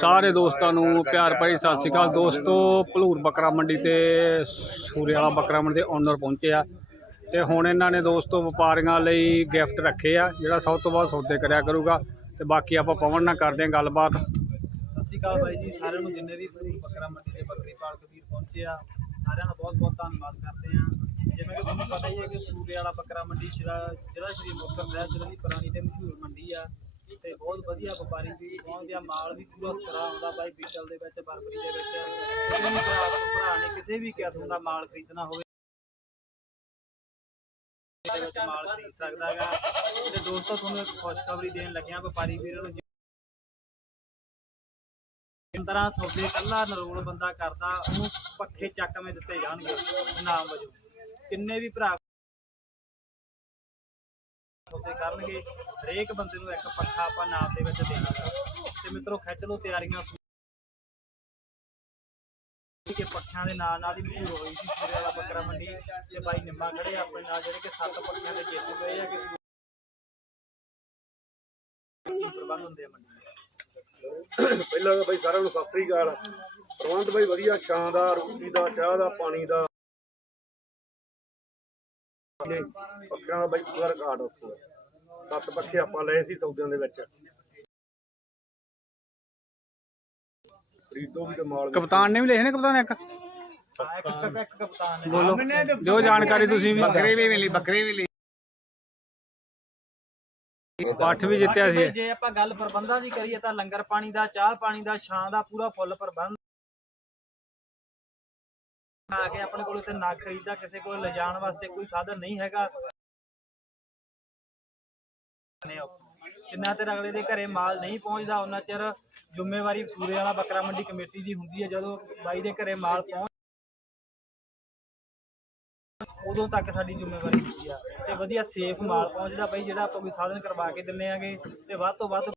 ਸਾਰੇ ਦੋਸਤਾਂ ਨੂੰ ਪਿਆਰ ਭਰੀ ਸਤਿ ਸ਼੍ਰੀ ਅਕਾਲ। ਦੋਸਤੋ, ਭਲੂਰ ਬੱਕਰਾ ਮੰਡੀ ਤੇ ਸੂਰੇ ਵਾਲਾ ਬੱਕਰਾ ਮੰਡੀ ਦੇ ਓਨਰ ਪਹੁੰਚੇ ਆ ਤੇ ਹੁਣ ਇਹਨਾਂ ਨੇ ਦੋਸਤੋ ਵਪਾਰੀਆਂ ਲਈ ਗਿਫਟ ਰੱਖੇ ਆ, ਜਿਹੜਾ ਸਭ ਤੋਂ ਵੱਧ ਸੌਦੇ ਕਰਿਆ ਕਰੂਗਾ। ਤੇ ਬਾਕੀ ਆਪਾਂ ਪਵਨ ਨਾਲ ਕਰਦੇ ਹਾਂ ਗੱਲਬਾਤ। ਸਤਿ ਸ਼੍ਰੀ ਅਕਾਲ ਬਾਈ ਜੀ, ਸਾਰਿਆਂ ਨੂੰ ਜਿੰਨੇ ਵੀ ਭੂਰ ਬੱਕਰਾ ਮੰਡੀ ਦੇ ਬੱਕਰੀ ਪਾਲਕ ਵੀਰ ਪਹੁੰਚੇ ਆ, ਸਾਰਿਆਂ ਦਾ ਬਹੁਤ ਬਹੁਤ ਧੰਨਵਾਦ ਕਰਦੇ ਆ ਜਿਵੇਂ ਕਿ ਤੁਹਾਨੂੰ ਪਤਾ ਹੀ ਹੈ ਕਿ ਸੂਰੇ ਵਾਲਾ ਬੱਕਰਾ ਮੰਡੀ ਜਿਹੜਾ ਸ਼੍ਰੀ ਮੁਕਤਸਰ ਸਾਹਿਬ ਦੀ ਪੁਰਾਣੀ ਤੇ ਮਸ਼ਹੂਰ ਮੰਡੀ ਵਧੀਆ ਵਪਾਰੀ ਵੀ ਪਹੁੰਚਦੇ ਆ ਮਾਲ ਵੀ ਪੂਰਾ ਸਰਾ ਆਉਂਦਾ ਬਾਈ ਬੀਟਲ ਦੇ ਵਿੱਚ, ਬਰਬਰੀ ਦੇ ਵਿੱਚ। ਕਿਸੇ ਭਰਾ ਨੇ ਕਿਸੇ ਵੀ ਕਿਸਮ ਦਾ ਮਾਲ ਖਰੀਦਣਾ ਹੋਵੇ, ਦੇ ਵਿੱਚ ਮਾਲ ਖਰੀਦ ਸਕਦਾ ਹੈਗਾ। ਤੇ ਦੋਸਤੋ, ਤੁਹਾਨੂੰ ਇੱਕ ਖੁਸ਼ਖਬਰੀ ਦੇਣ ਲੱਗਿਆ ਵਪਾਰੀ ਵੀਰਾਂ ਨੂੰ ਜਿਸ ਸੌਦੇ ਕੱਲਾ ਨਰੋਲ ਬੰਦਾ ਕਰਦਾ, ਉਹਨੂੰ ਪੱਖੇ ਚੱਕਵੇਂ ਦਿੱਤੇ ਜਾਣਗੇ, ਇਨਾਮ ਵਜੋਂ। ਕਿੰਨੇ ਵੀ ਭਰਾ ਸੌਦੇ ਕਰਨਗੇ। ਹਰੇਕ ਬੰਦੇ ਨੂੰ ਇੱਕ ਪੱਖਾ ਆਪਾਂ ਨਾਮ ਦੇ ਵਿੱਚ ਦੇਣਾ। ਤੇ ਮਿੱਤਰੋ ਖਿੱਚ ਲਓ ਤਿਆਰੀਆਂ ਕਿ ਪੱਖਿਆਂ ਦੇ ਨਾਲ ਨਾਲ ਹੀ ਮਸ਼ਹੂਰ ਹੋਈ ਸੀ। ਸੂਰੇ ਵਾਲਾ ਬੱਕਰਾ ਮੰਡੀ ਤੇ ਬਾਈ ਨਿੰਮਾ ਖੜੇ ਆਪਣੇ ਨਾਲ, ਜਿਹੜੇ ਕਿ ਸੱਤ ਪੱਖਿਆਂ ਦੇ ਜੇਤੂ ਗਏ ਆ, ਕਿ ਪ੍ਰਬੰਧ ਹੁੰਦੇ ਆ ਮੰਡੀ ਪਹਿਲਾਂ ਤਾਂ ਬਾਈ ਸਾਰਿਆਂ ਨੂੰ ਸਤਿ ਸ੍ਰੀ ਅਕਾਲ। ਪ੍ਰਬੰਧ ਬਈ ਵਧੀਆ ਛਾਂ ਦਾ ਰੋਟੀ ਦਾ, ਚਾਹ ਦਾ, ਪਾਣੀ ਦਾ। ਨੇ ਪੱਖਿਆਂ ਦਾ ਬਈ ਪੂਰਾ ਰਿਕਾਰਡ ਉੱਥੇ। ਸੱਤ ਪੱਖੇ ਆਪਾਂ ਲਏ ਸੀ ਸੌਦਿਆਂ ਦੇ ਵਿੱਚ। ਫਰੀਦੋ ਵੀ ਤੇ ਮਾਲ। ਕਪਤਾਨ ਨੇ ਵੀ ਲਿਖੇ ਨੇ ਕਪਤਾਨ ਇੱਕ? ਹਾਂ, ਇੱਕ ਇੱਕ ਇੱਕ ਕਪਤਾਨ ਨੇ। ਬੋਲੋ। ਜੋ ਜਾਣਕਾਰੀ ਤੁਸੀਂ ਵੀ ਬੱਕਰੀ ਵੀ ਮਿਲੀ ਬੱਕਰੀ ਵੀ ਲਈ ਪੱਠ ਵੀ ਜਿੱਤਿਆ ਸੀ। ਜੇ ਆਪਾਂ ਗੱਲ ਪ੍ਰਬੰਧਾਂ ਦੀ ਕਰੀਏ ਤਾਂ ਲੰਗਰ ਪਾਣੀ ਦਾ ਚਾਹ ਪਾਣੀ ਦਾ ਛਾਂ ਦਾ ਪੂਰਾ ਫੁੱਲ ਪ੍ਰਬੰਧ ਆ ਕੇ ਆਪਣੇ ਕੋਲ ਤੇ ਨਾ ਖਰੀਦਾ ਕਿਸੇ ਕੋਲ ਲਿਜਾਣ ਵਾਸਤੇ ਕੋਈ ਸਾਧਨ ਨਹੀਂ ਹੈਗਾ। ਜਿੰਨਾ ਚਿਰ ਅਗਲੇ ਦੇ ਘਰੇ ਮਾਲ ਨਹੀਂ ਪਹੁੰਚਦਾ ਉਹਨਾਂ ਚਿਰ ਜ਼ਿੰਮੇਵਾਰੀ ਸੂਰੇ ਵਾਲਾ ਬੱਕਰਾ ਮੰਡੀ ਕਮੇਟੀ ਦੀ ਹੁੰਦੀ ਹੈ। ਜਦੋਂ ਬਾਈ ਦੇ ਘਰੇ ਮਾਲ ਪਹੁੰਚ ਉਦੋਂ ਤੱਕ ਸਾਡੀ ਜ਼ਿੰਮੇਵਾਰੀ ਹੁੰਦੀ ਆ। ਤੇ ਵਧੀਆ ਸੇਫ ਮਾਲ ਪਹੁੰਚਦਾ ਬਾਈ, ਜਿਹੜਾ ਆਪਾਂ ਕੋਈ ਸਾਧਨ ਕਰਵਾ ਕੇ ਦਿੰਨੇ ਆਗੇ, ਤੇ ਵੱਧ ਤੋਂ ਵੱਧ